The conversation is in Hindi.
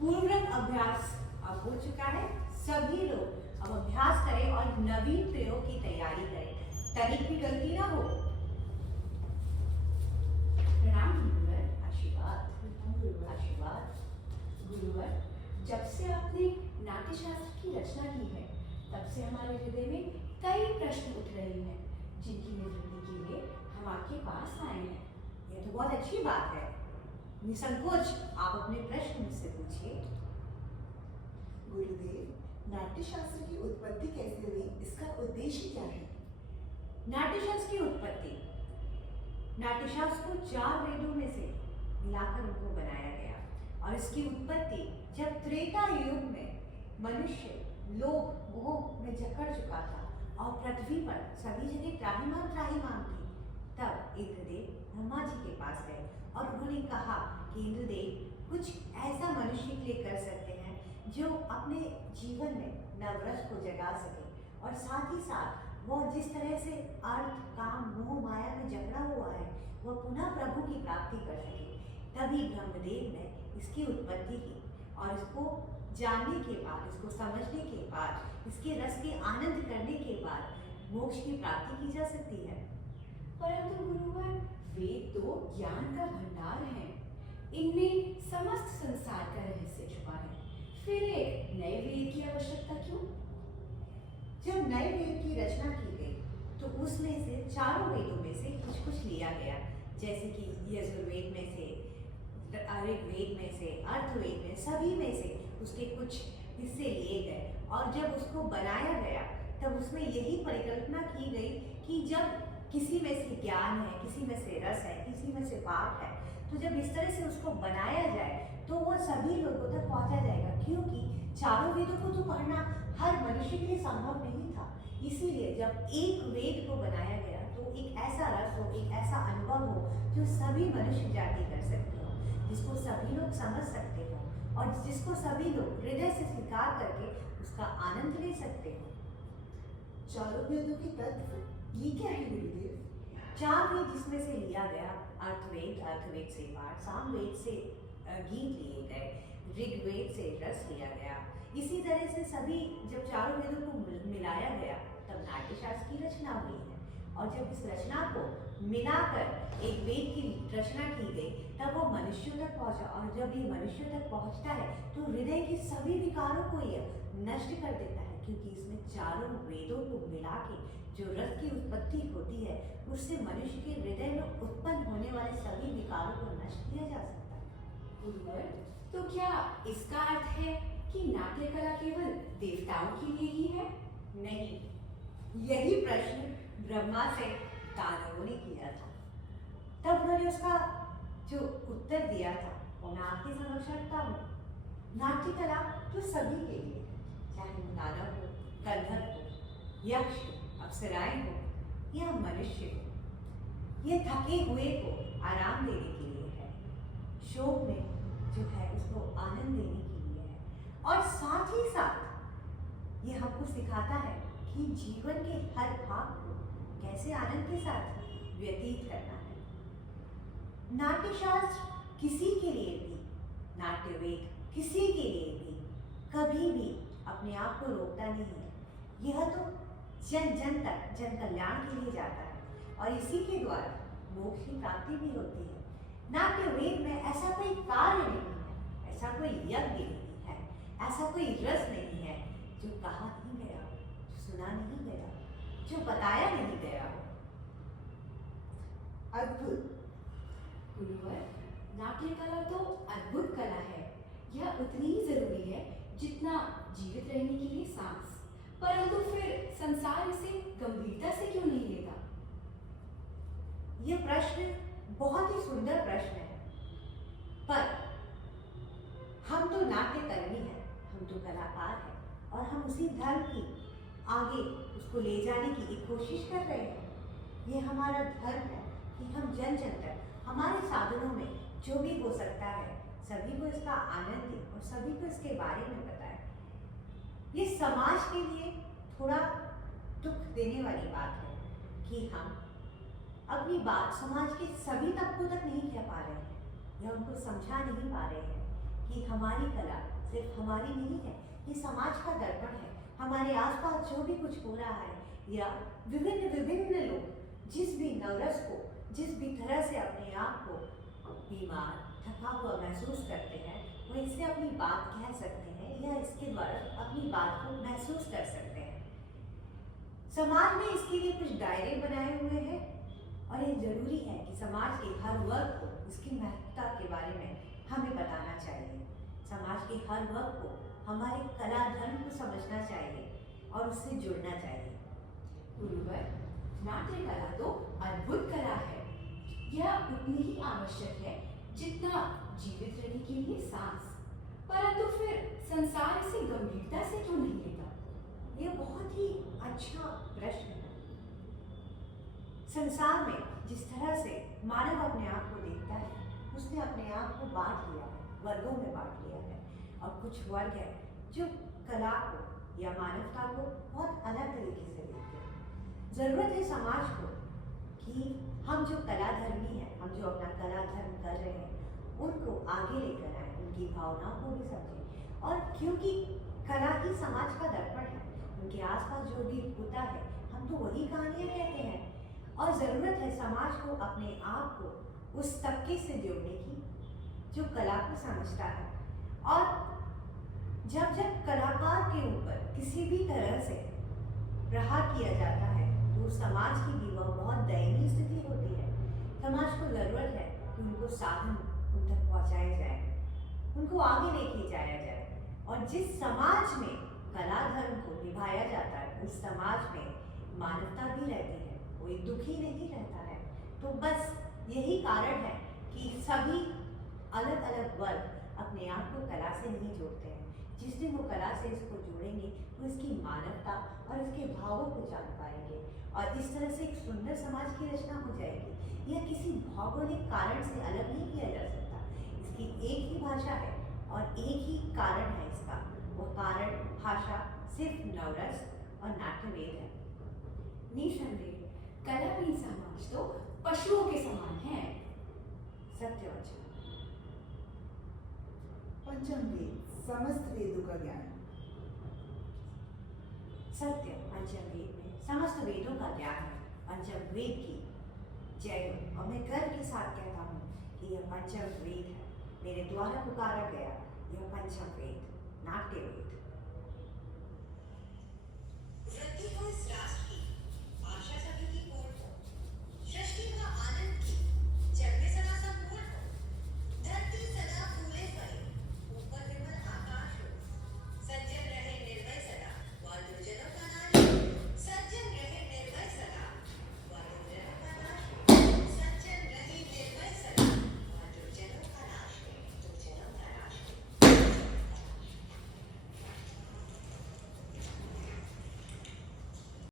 पूर्वरत अभ्यास अब हो चुका है। सभी लोग अब अभ्यास करें और नवीन प्रयोग की तैयारी करें, तनिक भी गलती ना हो। प्रणाम गुरुवर। आशीर्वाद। आशीर्वाद। गुरुवर, जब से आपने नाट्यशास्त्र की रचना की है तब से हमारे हृदय में कई प्रश्न उठ रहे हैं जिनकी निवृत्ति के लिए हम आपके पास आए हैं। यह तो बहुत अच्छी बात है। निसंकोच आप अपने प्रश्न मुझसे पूछिए। गुरुदेव, नाट्यशास्त्र की उत्पत्ति कैसे हुई, इसका उद्देश्य क्या है? नाट्यशास्त्र की उत्पत्ति, नाट्यशास्त्र को 4 वेदों में से मिलाकर उनको बनाया गया और इसकी उत्पत्ति जब त्रेता युग में मनुष्य लोभ मोह में जकड़ चुका था और पृथ्वी पर सभी जगह त्राहिमाम थी, तब इंद्रदेव ब्रह्मा जी के पास गए और उन्होंने कहा कि इंद्रदेव कुछ ऐसा मनुष्य के लिए कर सकते हैं जो अपने जीवन में नवरस को जगा सके और साथ ही साथ वो जिस तरह से अर्थ काम मोह माया में जकड़ा हुआ है वह पुनः प्रभु की प्राप्ति कर सके। तभी ब्रह्मदेव ने इसकी उत्पत्ति की और इसको जानने के बाद, इसको समझने के बाद, इसके रस के आनंद करने के बाद मोक्ष की प्राप्ति की जा सकती है। परंतु गुरुवर, वेद तो ज्ञान का भंडार है, इनमें समस्त संसार का रहस्य छुपा है, फिर एक नए वेद की आवश्यकता क्यों? जब नए वेद की रचना की गई तो उसमें से चारों वेदों में से कुछ कुछ लिया गया, जैसे कि यजुर्वेद में से, ऋग्वेद में से, अर्थवेद में, सभी में से उसके कुछ हिस्से लिए गए और जब उसको बनाया गया तब उसमें यही परिकल्पना की गई कि जब किसी में से ज्ञान है, किसी में से रस है, किसी में से पाप है, तो जब इस तरह से उसको बनाया जाए तो वो सभी लोगों तक पहुंचा जाएगा, क्योंकि चारों वेदों को तो पढ़ना हर मनुष्य के लिए संभव नहीं था। इसीलिए जब एक वेद को बनाया गया तो एक ऐसा रस हो, एक ऐसा अनुभव हो जो सभी मनुष्य जाति कर सकते हो, जिसको सभी लोग समझ सकते हो और जिसको सभी लोग हृदय से स्वीकार करके उसका आनंद ले सकते हो। चारों वेदों के तत्व ये क्या है गुरुदेव? 4 वेद जिसमें से लिया गया, अर्थवेद, अर्थवेद से पाठ, सामवेद से गीत लिए गए, ऋग्वेद से रस लिया गया। इसी तरह से सभी जब चारों वेदों को मिलाया गया तब नाट्यशास्त्र की रचना हुई है और जब इस रचना को मिलाकर एक वेद की रचना की गई तब वो मनुष्यों तक पहुंचा और जब ये मनुष्यों तक पहुंचता है तो हृदय के सभी विकारों को यह नष्ट कर देता है, क्योंकि इसमें चारों वेदों को मिला के जो रस की उत्पत्ति होती है उससे मनुष्य के हृदय में उत्पन्न होने वाले सभी विकारों को नष्ट किया जा सकता है। गुरुवर, तो क्या इसका अर्थ है कि नाट्य कला केवल देवताओं के लिए ही है? नहीं, यही प्रश्न ब्रह्मा से दानवों ने किया था, तब उन्होंने उसका जो उत्तर दिया था वो मैं आपके समक्ष रखता हूँ। नाट्य कला तो सभी के लिए है, चाहे वो दानव हो, गंधर्व हो, यक्ष हो, अप्सराएं हो या मनुष्य हो। ये थके हुए को आराम देने के लिए है, शोक में जो है उसको आनंद देने के लिए है और साथ ही साथ ये हमको सिखाता है कि जीवन के हर भाग को कैसे आनंद के साथ व्यतीत करना है। नाट्यशास्त्र किसी के लिए भी, नाट्यवेद किसी के लिए भी कभी भी अपने आप को रोकता नहीं है। यह तो जन जन तक जन कल्याण के लिए जाता है और इसी के द्वारा मोक्ष की प्राप्ति भी होती है। नाट्यवेद में ऐसा कोई कार्य नहीं है, ऐसा कोई यज्ञ नहीं है, ऐसा कोई रस नहीं है जो कहा नहीं गया, जो सुना नहीं गया, जो बताया नहीं गया। अद्भुत। गुरुवर, नाट्य कला तो अद्भुत कला है, यह उतनी ही जरूरी है जितना जीवित रहने के लिए सांस। परंतु फिर संसार इसे गंभीरता से क्यों नहीं लेता? यह प्रश्न बहुत ही सुंदर प्रश्न है, पर हम तो नाट्यकर्मी हैं, हम तो कलाकार हैं और हम उसी धर्म की आगे उसको ले जाने की एक कोशिश कर रहे हैं। ये हमारा धर्म है कि हम जन जन तक हमारे साधनों में जो भी हो सकता है सभी को इसका आनंद दें और सभी को इसके बारे में बताएं। ये समाज के लिए थोड़ा दुख देने वाली बात है कि हम अपनी बात समाज के सभी तबकों तक नहीं कह पा रहे हैं या उनको समझा नहीं पा रहे हैं कि हमारी कला सिर्फ हमारी नहीं है, ये समाज का दर्पण है। हमारे आसपास जो भी कुछ हो रहा है या विभिन्न विभिन्न लोग जिस भी नवरस को, जिस भी तरह से अपने आप को बीमार, थका हुआ महसूस करते हैं, वो इससे अपनी बात कह सकते हैं या इसके द्वारा अपनी बात को महसूस कर सकते हैं। समाज ने इसके लिए कुछ दायरे बनाए हुए हैं और ये जरूरी है कि समाज के हर वर्ग को इसकी महत्वता के बारे में हमें बताना चाहिए। समाज के हर वर्ग को हमारे कला धर्म को समझना चाहिए और उससे जुड़ना चाहिए। गुरुवर, नाट्य कला तो अद्भुत कला है। यह उतनी ही आवश्यक है जितना जीवित रहने के लिए सांस। परंतु फिर संसार इसे गंभीरता से क्यों नहीं लेता? यह बहुत ही अच्छा प्रश्न है। संसार में जिस तरह से मानव अपने आप को देखता है, उसने अपने आप को बांट लिया है, वर्गों में बांट लिया है। और कुछ वर्ग है जो कला को या मानवता को बहुत अलग तरीके से देखते हैं। जरूरत है समाज को कि हम जो कलाधर्मी हैं, हम जो अपना कला धर्म कर रहे हैं, उनको आगे लेकर आए, उनकी भावनाओं को भी समझें। और क्योंकि कला ही समाज का दर्पण है, उनके आसपास जो भी होता है हम तो वही कहानियाँ कहते हैं। और ज़रूरत है समाज को अपने आप को उस तबके से जोड़ने की जो कला को समझता है। और जब जब कलाकार के ऊपर किसी भी तरह से प्रहार किया जाता है तो समाज की भी वह बहुत दयनीय स्थिति होती है। समाज को ज़रूरत है कि उनको साधन उन तक पहुँचाया जाए, उनको आगे लेके जाया जाए। और जिस समाज में कला धर्म को निभाया जाता है उस समाज में मानवता भी रहती है, कोई दुखी नहीं रहता है। तो बस यही कारण है कि सभी अलग अलग वर्ग अपने आप को कला से नहीं जोड़ते हैं। जिस दिन वो कला से इसको जोड़ेंगे वो इसकी मानवता और इसके भावों को जान पाएंगे और इस तरह से एक सुंदर समाज की रचना हो जाएगी। यह किसी भौगोलिक कारण से अलग नहीं किया जा सकता। इसकी एक ही भाषा है और एक ही कारण है इसका। वो कारण भाषा सिर्फ नवरस और नाट्यवेद है। निसंदेह कलाहीन समाज तो पशुओं के समान है। सत्यवचन। पंचम वेद समस्त वेदों का ज्ञान। सत्य पंचम वेद में समस्त वेदों का ज्ञान है। पंचम वेद की जय हो। और मैं गर्व के साथ कहता हूँ कि यह पंचम वेद है, मेरे द्वारा पुकारा गया यह पंचम वेद, नाट्य वेद। वृद्धि हो इस राष्ट्र की, आशा सभी की पूर्ण हो, सृष्टि का आनंद की, जग में सदा